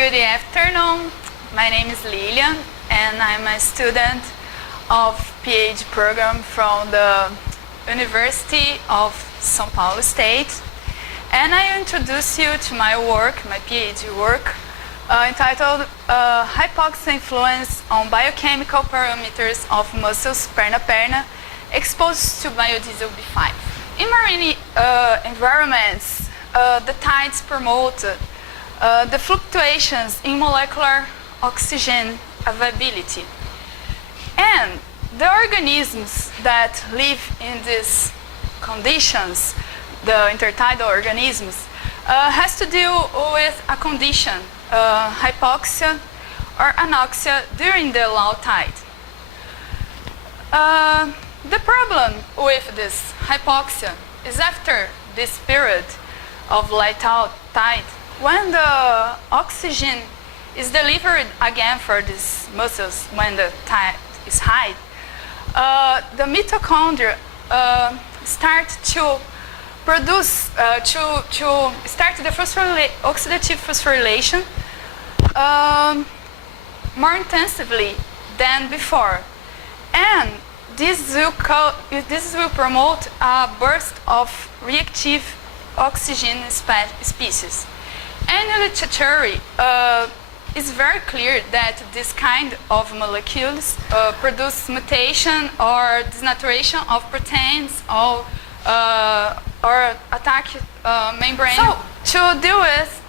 Good afternoon. My name is Lilian and I'm a student of PhD program from the University of São Paulo State. And I introduce you to my work, my PhD work, entitled Hypoxia Influence on Biochemical Parameters of Mussels perna exposed to biodiesel B5. In marine environments, the tides promote the fluctuations in molecular oxygen availability. And the organisms that live in these conditions, the intertidal organisms, has to deal with a condition, hypoxia or anoxia during the low tide. The problem with this hypoxia is after this period of light out tide, when the oxygen is delivered again for these mussels when the tide is high, the mitochondria start to produce, to start the oxidative phosphorylation more intensively than before. And this will promote a burst of reactive oxygen species. And in the literature, it's very clear that this kind of molecules produce mutation or denaturation of proteins or attack membrane. So, to deal with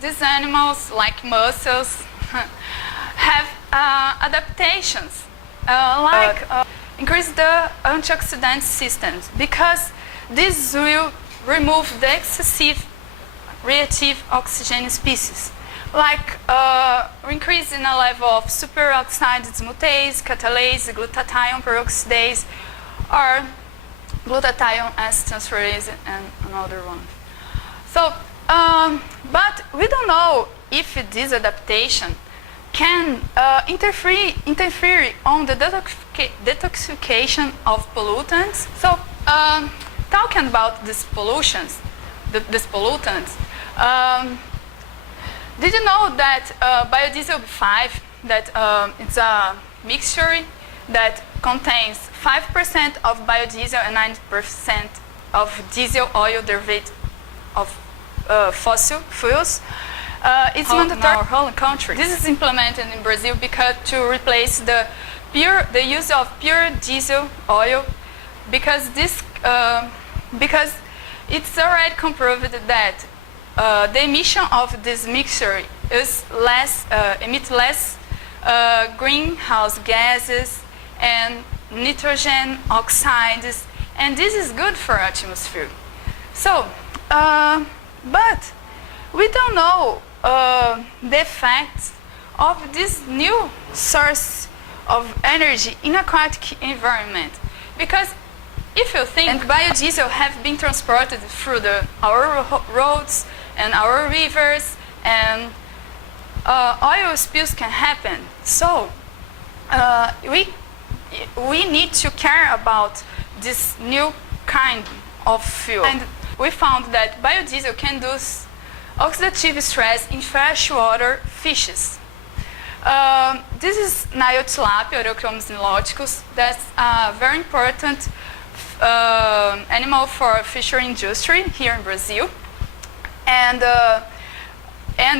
these animals, like mussels, have adaptations, increase the antioxidant systems, because this will remove the excessive reactive oxygen species, like increase in a level of superoxide dismutase, catalase, glutathione peroxidase, or glutathione S transferase, and another one. So, but we don't know if this adaptation can interfere on the detoxification of pollutants. So, talking about these pollutants, did you know that biodiesel B5, that it's a mixture that contains 5% of biodiesel and 90% of diesel oil derived of fossil fuels? It's mandatory in our whole country. This is implemented in Brazil because to replace the use of pure diesel oil, because it's already proved that the emission of this mixture is emit less greenhouse gases and nitrogen oxides, and this is good for atmosphere. So, but we don't know the effects of this new source of energy in aquatic environment, because if you think, biodiesel have been transported through our roads and our rivers, and oil spills can happen. So we need to care about this new kind of fuel. And we found that biodiesel can induce oxidative stress in freshwater fishes. This is Niotilapia, Oreochromis niloticus. That's a very important animal for fishery industry here in Brazil. And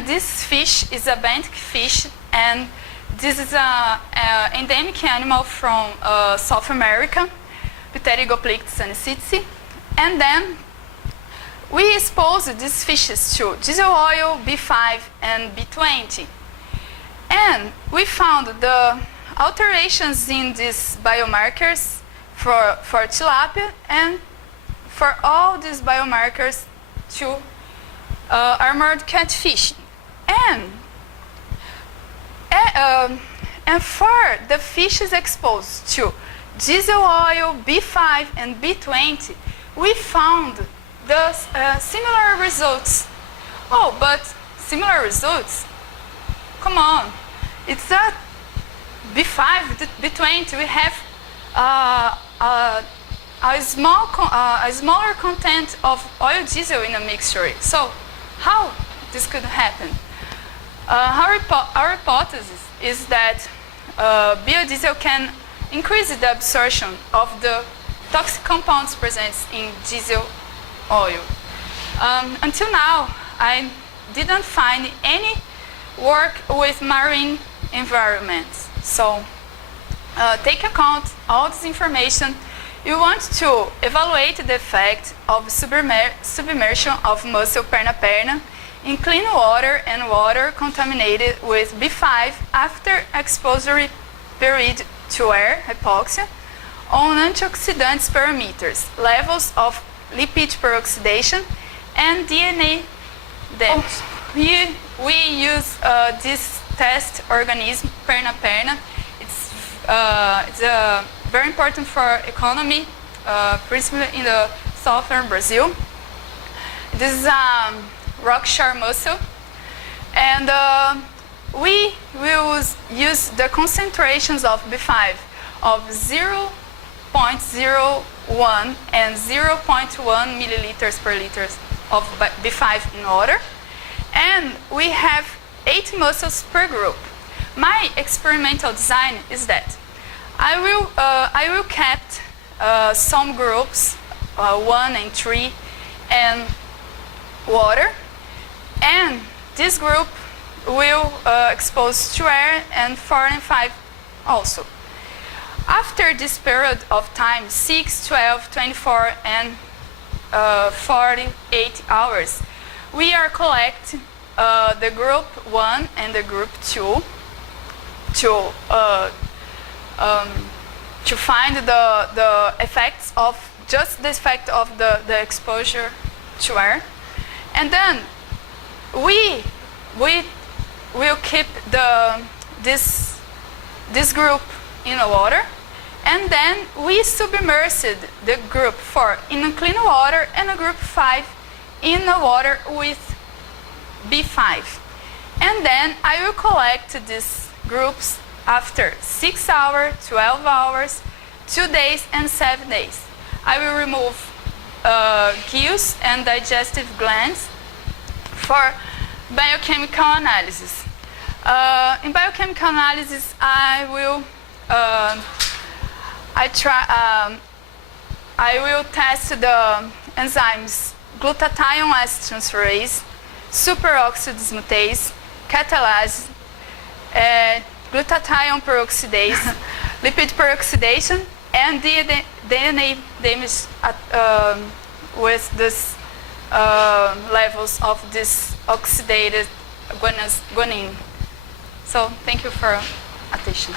this fish is a benthic fish, and this is an endemic animal from South America, Pterygoplictis anisitsi. And then we expose these fishes to diesel oil, B5 and B20. And we found the alterations in these biomarkers for tilapia and for all these biomarkers to armored catfish. And for the fishes exposed to diesel oil, B5 and B20, we found the similar results. Oh, but similar results? Come on. It's a B5, B20, we have a smaller content of oil diesel in a mixture. So how this could happen? Our hypothesis is that biodiesel can increase the absorption of the toxic compounds present in diesel oil. Until now, I didn't find any work with marine environments. So take account all this information. You want to evaluate the effect of submersion of mussel perna in clean water and water contaminated with B5 after exposure period to air hypoxia on antioxidants parameters, levels of lipid peroxidation, and DNA damage. We use this test organism, perna. It's very important for economy, principally in the southern Brazil. This is rockshore mussel, and we will use the concentrations of B5 of 0.01 and 0.1 milliliters per liter of B5 in water, and we have 8 mussels per group. My experimental design is that I will kept some groups, 1 and 3, and water, and this group will expose to air and 4 and 5 also. After this period of time, 6, 12, 24, and 48 hours, we are collecting the group 1 and the group 2 to find the effects of just the effect of the exposure to air, and then we will keep this group in the water, and then we submerged the group 4 in clean water and a group 5 in the water with B5, and then I will collect these groups after 6 hours, 12 hours, 2 days, and 7 days. I will remove gills and digestive glands for biochemical analysis. In biochemical analysis, I will test the enzymes glutathione acetyltransferase, superoxide dismutase, catalase, glutathione peroxidase, lipid peroxidation, and DNA damage with this levels of this oxidated guanine. So thank you for attention.